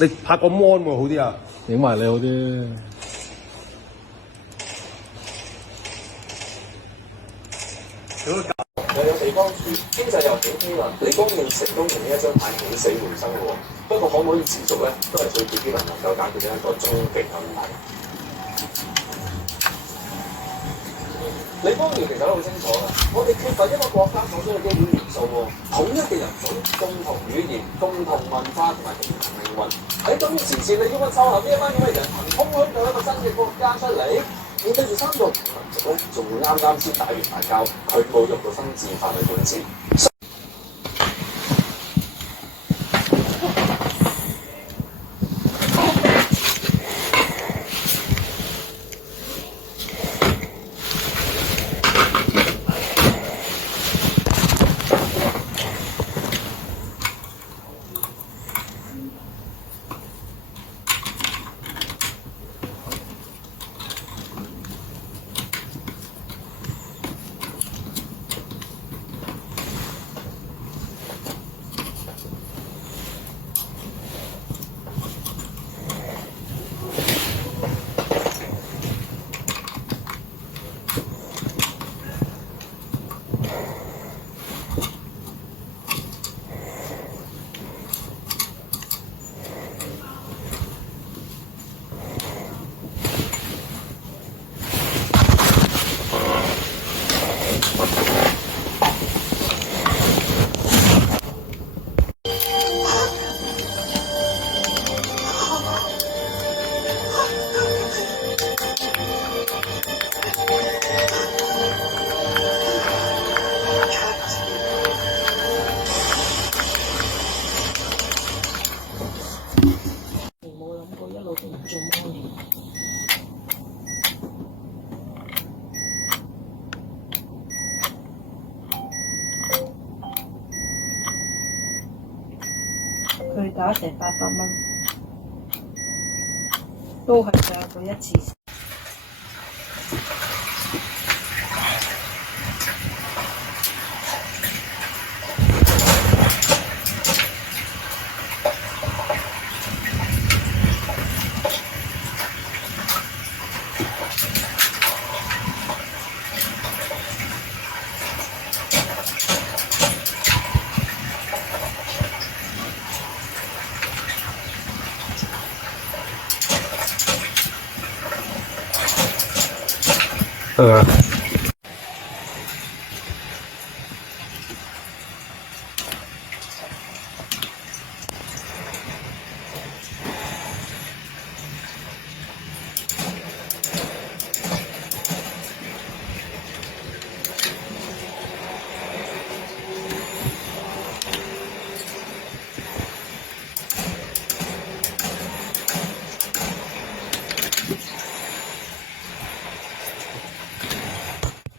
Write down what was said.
你拍個 mon 喎好啲啊，影埋你好啲。又有地方住，經濟又景天啦，你供應成功用呢一張牌起死回生喎。不過可唔可以持續咧，都係最必能夠解決一個終極嘅問題。李光耀其實都好清楚㗎，我哋缺乏一個國家所需嘅基本元素喎，統一嘅人種、共同語言、共同文化同埋共同命運。喺今時節，你要我湊合呢一班咁嘅人憑空想到一個新嘅國家出嚟，面對住3個唔同民族咧，仲會啱先打完大交，佢冇用到新戰法去管治。佢打成800蚊，都係上佢一次。係啊。